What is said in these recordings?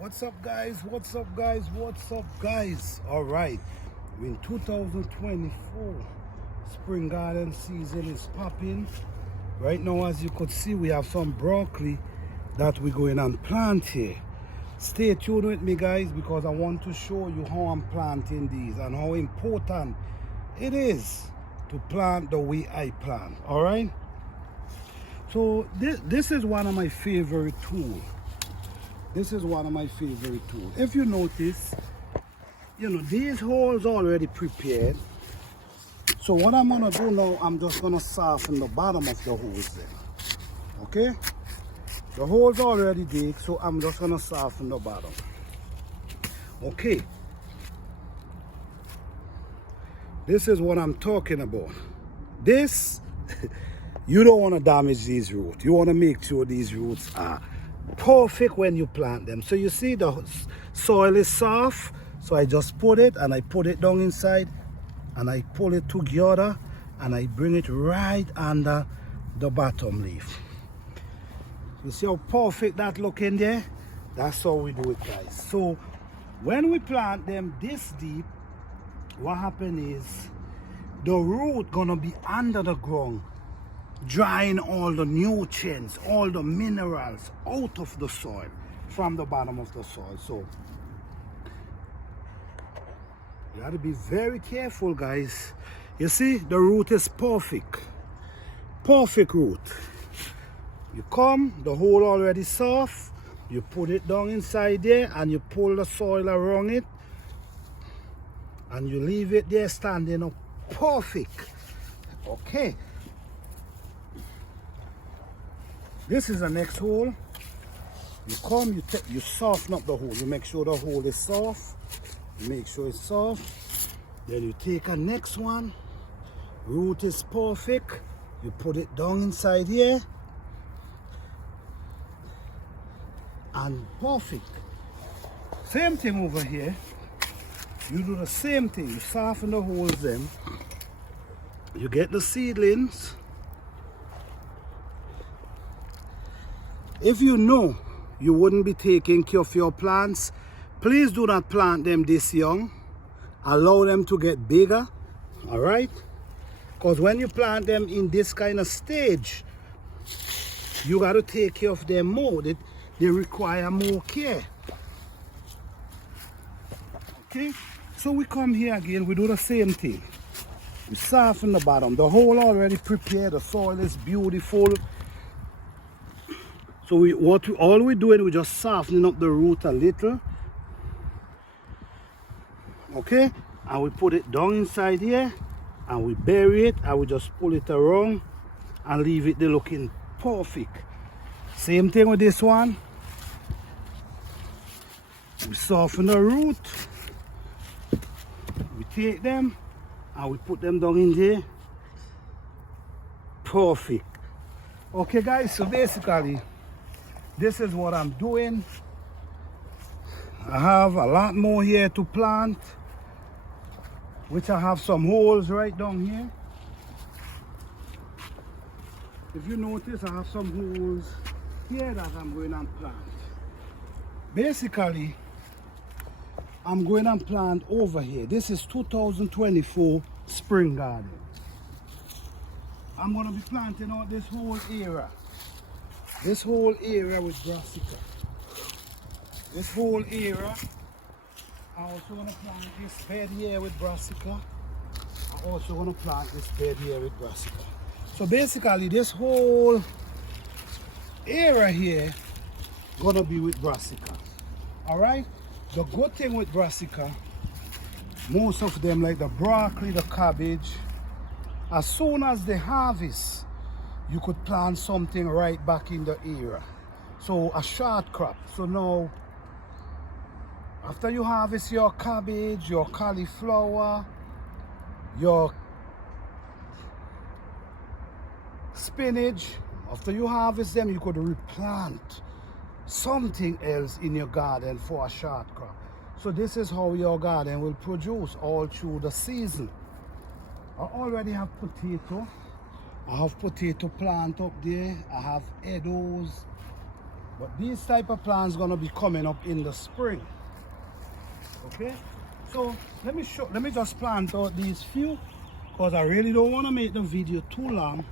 What's up, guys? What's up, guys? What's up, guys? All right, we're in 2024. Spring garden season is popping. Right now, as you could see, we have some broccoli that we're going and plant here. Stay tuned with me, guys, because I want to show you how I'm planting these and how important it is to plant the way I plant. All right. So this is one of my favorite tools. This is one of my favorite tools. If you notice, these holes already prepared. So what I'm gonna do now, I'm just gonna soften the bottom of the holes then. Okay? The holes already dig, so I'm just gonna soften the bottom. Okay. This is what I'm talking about. This, you don't wanna damage these roots. You wanna make sure these roots are perfect when you plant them. So you see the soil is soft, so I just put it and I put it down inside and I pull it together and I bring it right under the bottom leaf. You see how perfect that look in there? That's how we do it, guys. So when we plant them this deep, what happens is the root gonna be under the ground, drying all the nutrients, all the minerals out of the soil, from the bottom of the soil. So you got to be very careful, guys. You see, the root is perfect. Perfect root. You come, the hole already soft, you put it down inside there and you pull the soil around it and you leave it there standing up perfect. Okay. This is the next hole. You come, you soften up the hole. You make sure the hole is soft. You make sure it's soft. Then you take a next one. Root is perfect. You put it down inside here. And perfect. Same thing over here. You do the same thing. You soften the holes then. You get the seedlings. If you know you wouldn't be taking care of your plants, please do not plant them this young. Allow them to get bigger, all right? Because when you plant them in this kind of stage, you got to take care of them more. They require more care. Okay? So we come here again, we do the same thing. We soften the bottom. The hole already prepared, the soil is beautiful. So all we're doing, we're just softening up the root a little. Okay? And we put it down inside here and we bury it and we just pull it around and leave it there looking perfect. Same thing with this one. We soften the root. We take them and we put them down in there. Perfect. Okay, guys, so basically, this is what I'm doing. I have a lot more here to plant, which I have some holes right down here. If you notice, I have some holes here that I'm going and plant. Basically, I'm going and plant over here. This is 2024 spring garden. I'm going to be planting out this whole area. This whole area with brassica. This whole area. I also want to plant this bed here with brassica. I also want to plant this bed here with brassica. So basically this whole area here gonna be with brassica. Alright? The good thing with brassica, most of them like the broccoli, the cabbage, as soon as they harvest, you could plant something right back in the area. So a short crop. So now, after you harvest your cabbage, your cauliflower, your spinach, after you harvest them, you could replant something else in your garden for a short crop. So this is how your garden will produce all through the season. I already have potato. I have potato plant up there. I have edos. But these type of plants gonna be coming up in the spring. Okay, so let me just plant out these few, because I really don't want to make the video too long.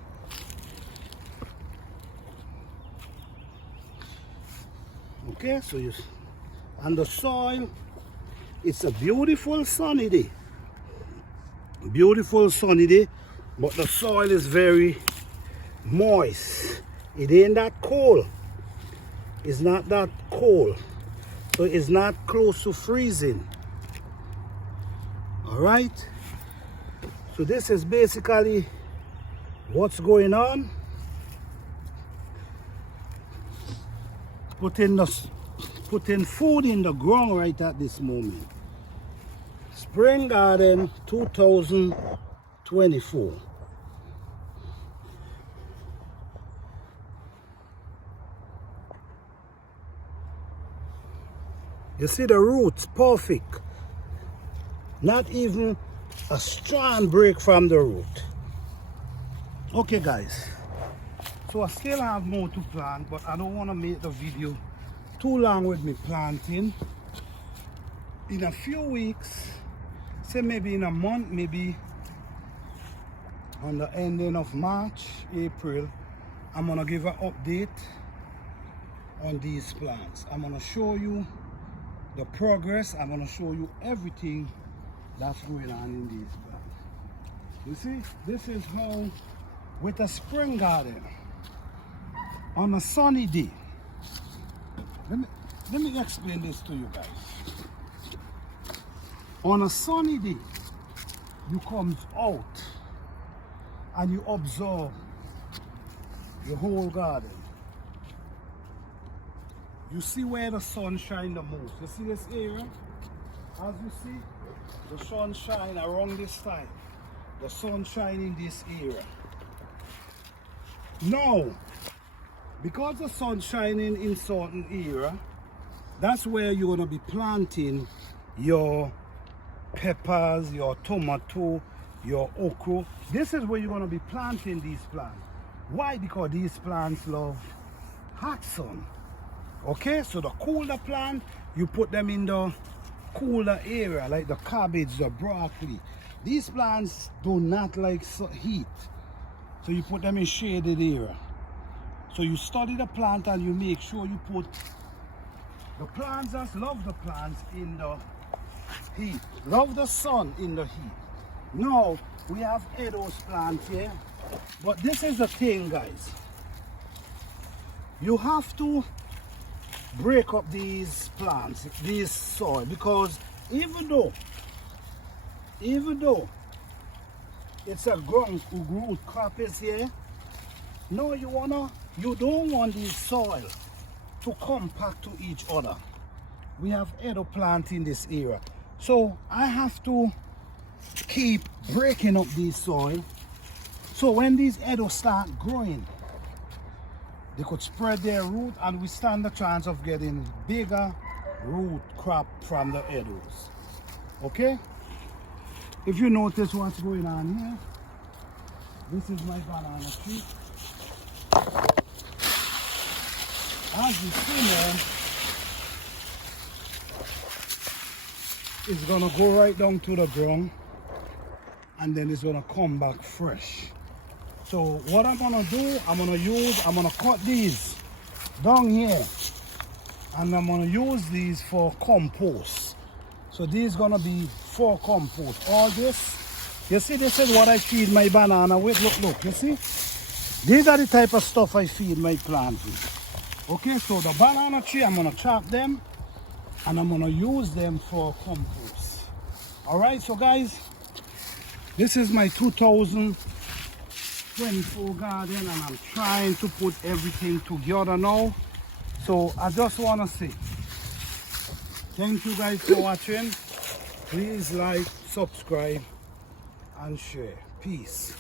Okay, so you, and the soil, it's a beautiful sunny day. Beautiful sunny day, but the soil is very moist. It ain't that cold. It's not that cold. So it's not close to freezing. All right. So this is basically what's going on. Putting food in the ground right at this moment. Spring Garden 2024. You see the roots, perfect. Not even a strand break from the root. Okay guys, so I still have more to plant, but I don't want to make the video too long with me planting. In a few weeks, say maybe in a month, maybe on the ending of March, April, I'm gonna give an update on these plants. I'm gonna show you the progress. I'm gonna show you everything that's going on in these plants. You see, this is how, with a spring garden, on a sunny day, let me explain this to you guys. On a sunny day, you come out and you observe the whole garden. You see where the sun shines the most. You see this area? As you see, the sun shine around this time. The sun shine in this area. Now, because the sun shining in certain area, that's where you're gonna be planting your peppers, your tomato, your okra. This is where you're gonna be planting these plants. Why? Because these plants love hot sun. Okay, so the cooler plant, you put them in the cooler area, like the cabbage, the broccoli. These plants do not like heat, so you put them in shaded area. So you study the plant and you make sure you put the plants that love the plants in the heat, love the sun in the heat. Now we have Edo's plants here, but this is the thing, guys. You have to break up these plants, this soil, because even though it's a ground root crop is here, no, you don't want the soil to compact to each other. We have Edo plant in this area, so I have to keep breaking up these soil, so when these Edo start growing, they could spread their root and we stand the chance of getting bigger root crop from the Edos. Okay? If you notice what's going on here, this is my banana tree. As you see now, it's gonna go right down to the ground and then it's gonna come back fresh. So what I'm gonna do, I'm gonna cut these down here and I'm gonna use these for compost. So these gonna be for compost. All this, you see, this is what I feed my banana with. Look, you see? These are the type of stuff I feed my plant with. Okay, so the banana tree, I'm gonna chop them and I'm gonna use them for compost. All right, so guys, this is my 2024 garden and I'm trying to put everything together now. So I just want to say thank you guys for watching. Please like, subscribe and share. Peace.